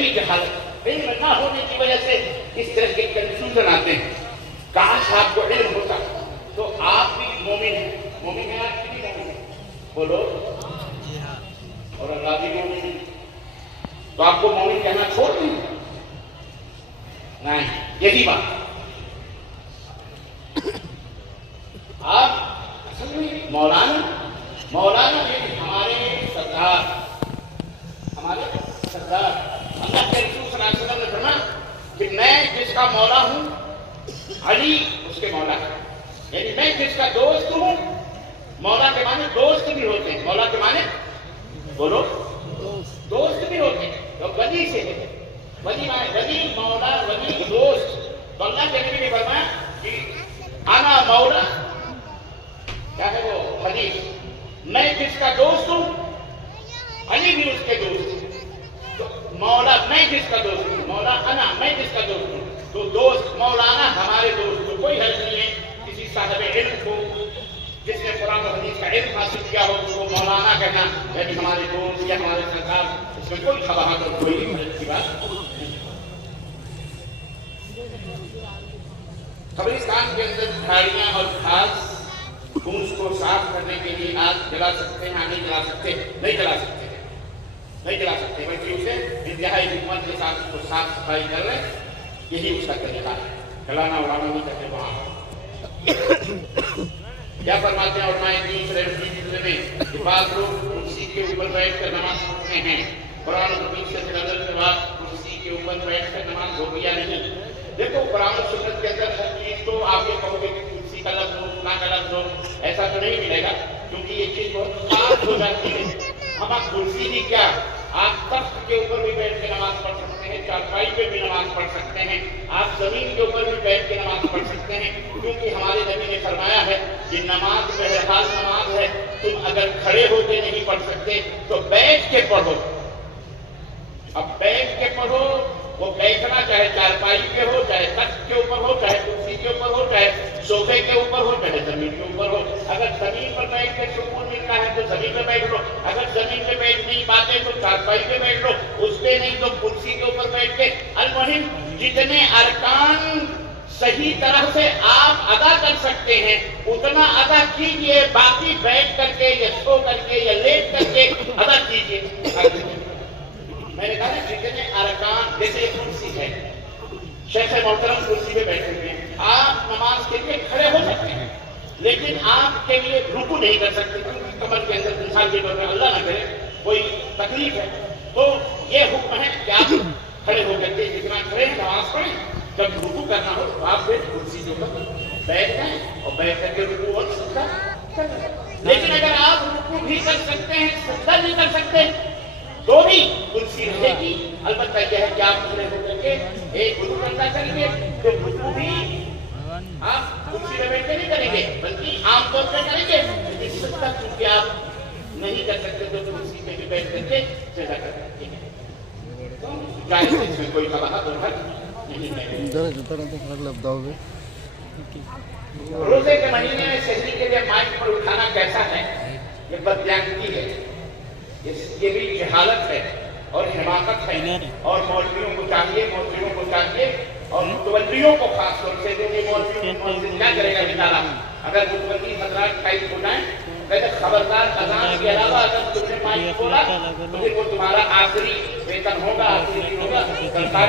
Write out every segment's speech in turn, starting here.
یہی جہالت، علم نہ ہونے کی وجہ سے اس طرح کے کنفیوژن آتے ہیں۔ کاش آپ کو علم ہوتا تو آپ بھی مومن ہیں۔ مومن ہیں آپ کی بھی مومن ہیں، بولو اور اللہ بھی مومن ہے، تو آپ کو مومن کہنا چھوڑ دیں؟ نہیں، یہی بات آپ اصل میں مولانا یہ ہمارے سردار اللہ کے رسول صلی اللہ علیہ وسلم نے فرمایا کہ میں جس کا مولا ہوں علی اس کے مولا ہے، یعنی میں جس کا دوست ہوں، مولا کے معنی دوست بھی ہوتے ہیں، مولا کے معنی بولو دوست بھی ہوتے ہیں، تو ولی سے ہے، ولی معنی ولی مولا ولی دوست۔ تو اللہ کے نبی نے فرمایا کہ انا مولا، کیا ہے وہ حدیث، میں جس کا دوست ہوں علی بھی اس کے دوست ہے، تو مولا میں جس کا دوست ہوں، مولا انا میں جس کا دوست ہوں، تو دوست مولانا ہمارے دوست کو کوئی حرج نہیں ہے۔ کسی صاحب علم کو جس نے قرآن و حدیث کا علم حاصل کیا ہو اس کو مولانا کہنا، یعنی ہمارے دوست یا ہمارے سرکار، اس میں کوئی قباحت اور کوئی حرج کی بات نہیں۔ قبرستان کے اندر جھاڑیاں اور گھاس پھوس کو صاف کرنے کے لیے آگ جلا سکتے ہیں؟ نہیں جلا سکتے، نہیں جلا سکتے، بلکہ اسے انتہائی حکمت کے ساتھ اس کو صاف صفائی کر رہے ہیں، یہی اس کا طریقہ ہے، جلانا اڑانا نہیں کرتے۔ وہاں کیا فرماتے ہیں علماء دین میں کہ بعض لوگ کرسی کے اوپر بیٹھ کر نماز پڑھتے ہیں، قرآن و حدیث سے نظر کے بعد کرسی کے اوپر بیٹھ کر نماز ہو گیا نہیں۔ دیکھو قرآن و سنت کے اندر ہر چیز تو آپ یہ کہو گے کہ کرسی کا لفظ ہو، فلاں کا لفظ ہو، ایسا تو نہیں ملے گا، کیونکہ یہ چیز بہت خاص ہو جاتی ہے۔ ہم آپ کرسی بھی کیا، آپ تخت کے اوپر بھی بیٹھ کے نماز پڑھ سکتے ہیں، چارپائی پہ بھی نماز پڑھ سکتے ہیں، آپ زمین کے اوپر بھی بیٹھ کے نماز پڑھ سکتے ہیں، کیونکہ ہمارے نبی نے فرمایا ہے کہ نماز بہرحال نماز ہے، تم اگر کھڑے ہو کے نہیں پڑھ سکتے تو بیٹھ کے پڑھو۔ اب بیٹھ کے پڑھو، وہ بیٹھنا چاہے چارپائی پہ ہو، چاہے تخت کے اوپر ہو، چاہے کرسی کے اوپر ہو، چاہے صوفے کے اوپر ہو، چاہے زمین کے اوپر ہو۔ اگر زمین پر بیٹھ کے سکون ملتا ہے تو زمین پہ بیٹھ لو، اگر زمین پہ بیٹھ نہیں پاتے تو چارپائی پہ بیٹھ لو، اس پہ نہیں تو کرسی کے اوپر بیٹھ کے۔ المہم جتنے ارکان صحیح طرح سے آپ ادا کر سکتے ہیں اتنا ادا کیجئے، باقی بیٹھ کر کے یا سو کر کے یا لیٹ کر کے ادا کیجئے۔ میں نے کہا نا جتنے ارکان، جیسے کرسی ہے، شیخ محترم کرسی پہ بیٹھے ہوئے ہیں، آپ نماز کے لیے کھڑے ہو سکتے ہیں لیکن آپ کے لیے رکوع نہیں کر سکتے، کیونکہ کمر کے اندر مثال کے طور پر اللہ نہ کرے کوئی تکلیف ہے، تو یہ حکم ہے کہ آپ کھڑے ہو کر کے جتنا کھڑے نماز پڑھیں، جب رکوع کرنا ہو تو آپ پھر کرسی کے اوپر بیٹھ جائیں اور بیٹھ کر کے رکوع اور سجدہ کریں۔ لیکن اگر آپ رکوع بھی کر سکتے ہیں، سجدہ نہیں کر سکتے تو بھی کرسی رہے گی، البتہ یہ ہے کہ آپ کھڑے ہو کر کے ایک رکوع کرنا کریں گے تو رکوع بھی آپ کرسی پہ بیٹھ کے نہیں کریں گے بلکہ عام طور پہ کریں گے، لیکن سجدہ چونکہ آپ نہیں کر سکتے تو کرسی پہ بھی بیٹھ کر کے سجدہ کر سکتے ہیں۔ جائز ہے، اس میں کوئی قباحت اور حرج نہیں ہے۔ روزے کے مہینے میں شہری کے لیے مائک پر اٹھانا کیسا ہے؟ یہ بددیانتی ہے، یہ بھی جہالت ہے اور حماقت ہے، اور مولویوں کو چاہیے اور متولیوں کو خاص طور سے مولوی کیا کرے گا بیچارہ، اگر متولی حضرات قائد ہو جائیں کہتے خبردار اذان کے علاوہ اگر تم نے مائک کھولا تو پھر وہ تمہارا آخری ویتن ہوگا، آخری دن ہوگا، سرکار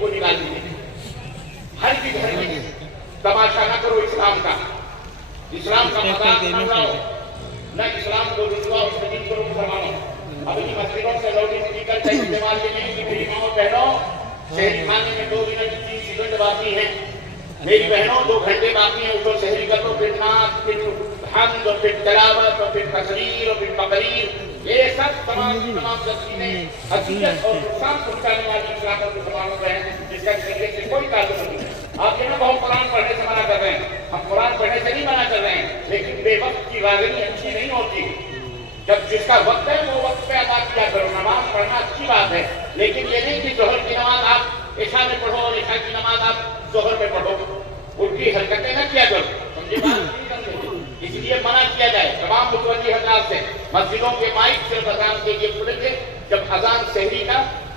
کو نکال دیجیے۔ ہر چیز گھر میں تماشا نہ کرو اسلام کا مذاق نہ اڑاؤ، نہ اسلام کو رسوا اور تجدید کرو مسلمانوں۔ اپنی مسجدوں سے لاؤڈ اسپیکر کا استعمال یہ نہیں کہ میری ماؤں بہنوں شہری کھانے میں 2 منٹ 30 سیکنڈ باقی ہیں، میری بہنوں 2 گھنٹے باقی ہیں، اٹھو شہری کر لو، پھر نعت، پھر حمد اور پھر تلاوت اور پھر تقریر اور پھر تقریر، یہ سب تمام تفصیلیں حقیقت اور نقصان پہنچانے والی اسلام اور مسلمانوں کا ہے، جس کا شریعت سے کوئی تعلق نہیں ہے۔ آپ یہ نہ بہت قرآن پڑھنے سے منع کر رہے ہیں، ہم قرآن پڑھنے سے نہیں منع کر رہے ہیں، لیکن بے وقت کی راغبی اچھی نہیں ہوتی۔ جب جس کا وقت ہے وہ وقت پہ ادا کیا کرو، نماز پڑھنا اچھی بات ہے، لیکن یہ نہیں کہ ظہر کی نماز آپ عشاء میں پڑھو اور عشاء کی نماز آپ ظہر میں پڑھو، الٹی حرکتیں نہ کیا کرو، سمجھے بات نہیں کرتے، اس لیے منع کیا جائے۔ تمام متولی حضرات سے مسجدوں کے مائک صرف اذان کے لیے کھلے تھے، جب اذان سحری کا